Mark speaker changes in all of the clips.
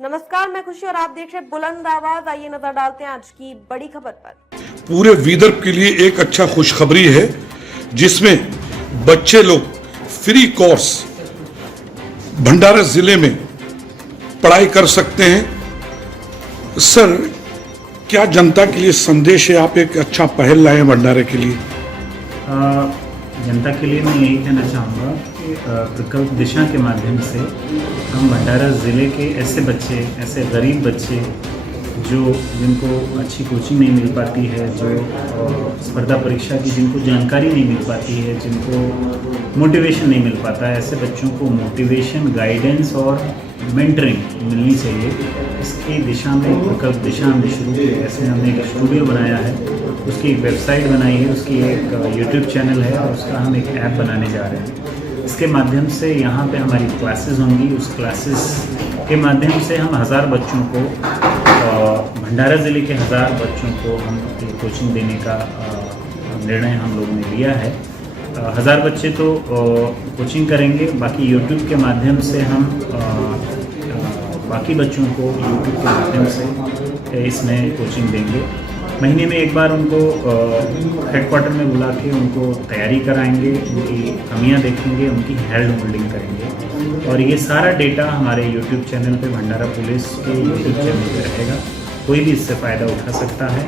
Speaker 1: नमस्कार मैं खुशी और आप देख रहे हैं बुलंद आवाज़। आइए नज़र डालते हैं आज की बड़ी खबर पर।
Speaker 2: पूरे विदर्भ के लिए एक अच्छा खुशखबरी है जिसमें बच्चे लोग फ्री कोर्स भंडारा ज़िले में पढ़ाई कर सकते हैं। सर क्या जनता के लिए संदेश है? आप एक अच्छा पहल लाए हैं भंडारे के लिए।
Speaker 3: अ, जनता के लिए मैं यही कहना चाहूँगा प्रकल्प दिशा के माध्यम से हम भंडारा ज़िले के ऐसे बच्चे, ऐसे गरीब बच्चे जो, जिनको अच्छी कोचिंग नहीं मिल पाती है, जो स्पर्धा परीक्षा की जिनको जानकारी नहीं मिल पाती है, जिनको मोटिवेशन नहीं मिल पाता है, ऐसे बच्चों को मोटिवेशन गाइडेंस और मेंटरिंग मिलनी चाहिए। इसकी दिशा में, प्रकल्प दिशा हमने शुरू की ऐसे हमने एक स्टूडियो बनाया है। उसकी एक वेबसाइट बनाई है, उसकी एक यूट्यूब चैनल है और उसका हम एक ऐप बनाने जा रहे हैं। इसके माध्यम से यहाँ पे हमारी क्लासेस होंगी। उस क्लासेस के माध्यम से हम हज़ार बच्चों को भंडारा ज़िले के हज़ार बच्चों को हम कोचिंग देने का निर्णय हम लोगों ने लिया है। हज़ार बच्चे तो कोचिंग करेंगे। बाकी यूट्यूब के माध्यम से हम बाकी बच्चों को यूट्यूब के माध्यम से इसमें कोचिंग देंगे। महीने में एक बार उनको हेडक्वार्टर में बुला के उनको तैयारी कराएँगे, उनकी कमियाँ देखेंगे, उनकी हेल्ड होल्डिंग करेंगे। और ये सारा डेटा हमारे यूट्यूब चैनल पे भंडारा पुलिस के यूट्यूब चैनल पे रहेगा। कोई भी इससे फ़ायदा उठा सकता है।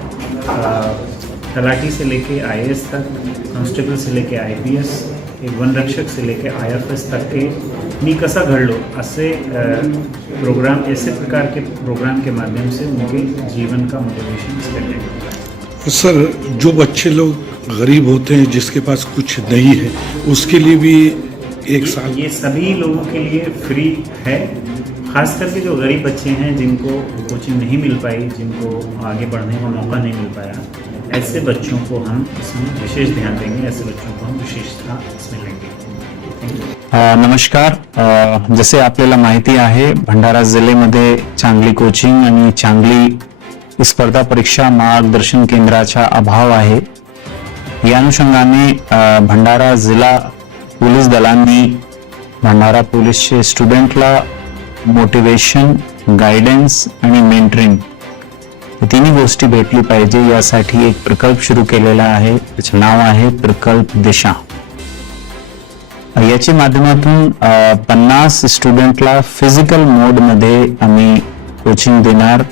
Speaker 3: तलाटी से लेके आईएएस तक कांस्टेबल से लेके आईपीएस एक वन रक्षक से लेके एस तक के मी कसा घडलो असे अ, प्रोग्राम ऐसे प्रकार के प्रोग्राम के माध्यम से उनके जीवन का मोटिवेशन करने
Speaker 2: सर जो बच्चे लोग गरीब होते हैं जिसके पास कुछ नहीं है उसके लिए भी एक साल
Speaker 3: ये सभी लोगों के लिए फ्री है। खास करके जो गरीब बच्चे हैं जिनको कोचिंग नहीं मिल पाई जिनको आगे बढ़ने का मौका नहीं मिल पाया। ऐसे बच्चों को हम इसमें विशेष ध्यान देंगे ऐसे बच्चों को हम विशेषता इसमें लेंगे।
Speaker 4: नमस्कार। जसे आपल्याला माहिती आहे भंडारा जिल्ह्यामध्ये चांगली कोचिंग आणि चांगली स्पर्धा परीक्षा मार्गदर्शन केंद्राचा अभाव आहे. या अनुषंगाने भंडारा जिल्हा पोलीस दलांनी भंडारा पोलीसचे स्टुडंटला मोटिवेशन गायडन्स आणि मेंटरिंग तिन्ही गोष्टी भेटली पाहिजे यासाठी एक प्रकल्प सुरू केलेला आहे. त्याचं नाव आहे प्रकल्प दिशा. याच्या माध्यमातून पन्नास स्टुडंटला फिजिकल मोडमध्ये आम्ही कोचिंग देणार.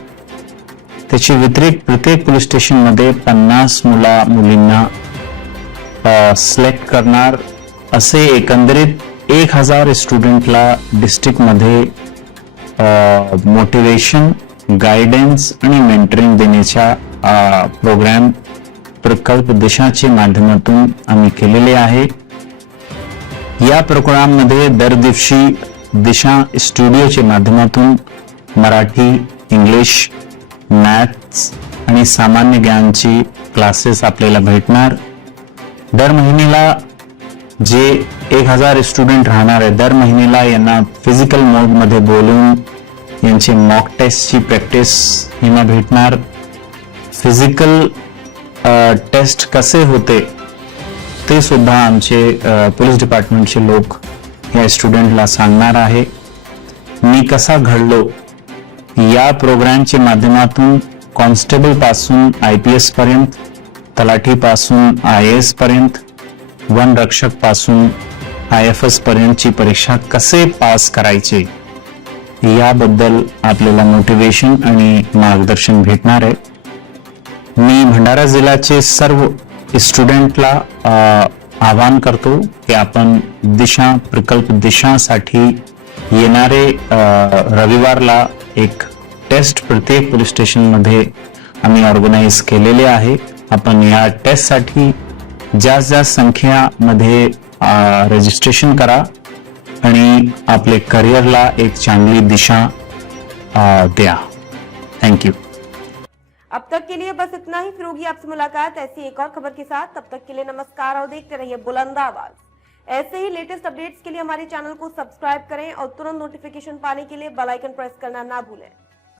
Speaker 4: त्याची व्यतिरिक्त प्रत्येक पोलीस स्टेशनमध्ये पन्नास मुला मुलींना सिलेक्ट करणार. असे एकंदरीत एक हजार स्टुडंटला डिस्ट्रिक्टमध्ये मोटिवेशन गायडन्स आणि मेंटरिंग देण्याच्या प्रोग्राम प्रकल्प दिशाच्या माध्यमातून आम्ही केलेले आहे. या प्रोग्राममध्ये दर दिवशी दिशा स्टुडिओच्या माध्यमातून मराठी इंग्लिश मॅथ्स आणि सामान्य ज्ञानची क्लासेस आपल्याला भेटणार. दर महिन्याला जे एक हजार स्टुडंट राहणार आहे दर महिन्याला यांना फिजिकल मोडमध्ये बोलून यांची मॉक टेस्टची प्रॅक्टिस हिमा भेटणार. फिजिकल टेस्ट कसे होते ते सुद्धा आमचे पोलीस डिपार्टमेंटचे लोक या स्टुडंटला सांगणार आहे. मी कसा घडलो या प्रोग्रामच्या माध्यमातून कॉन्स्टेबलपासून आय पी एसपर्यंत तलाठीपासून आय एस पर्यंत वन आय एफ एसपर्यंतची परीक्षा कसे पास करायचे? याबद्दल आपल्याला मोटिवेशन आणि मार्गदर्शन भेटणार आहे. मी भंडारा जिल्ह्याचे सर्व स्टुडंटला आवाहन करतो की आपण दिशा प्रकल्प दिशासाठी येणारे रविवारला एक टेस्ट प्रत्येक पोलीस स्टेशनमध्ये आम्ही ऑर्गनाईज केलेले आहे. आपण या टेस्टसाठी जास्त जास्त संख्यामध्ये रजिस्ट्रेशन करा आणि आपले करिअरला एक चांगली दिशा द्या. थैंक थँक्यू
Speaker 1: अब तक के लिए बस इतना ही। फिर होगी आपसे मुलाकात। ऐसी एक और खबर के साथ। तब तक के लिए नमस्कार और देखते रहिए बुलंद आवाज़। ऐसे ही लेटेस्ट अपडेट्स के लिए हमारे चैनल को सब्सक्राइब करें और तुरंत नोटिफिकेशन पाने के लिए बेल आइकन प्रेस करना ना भूलें।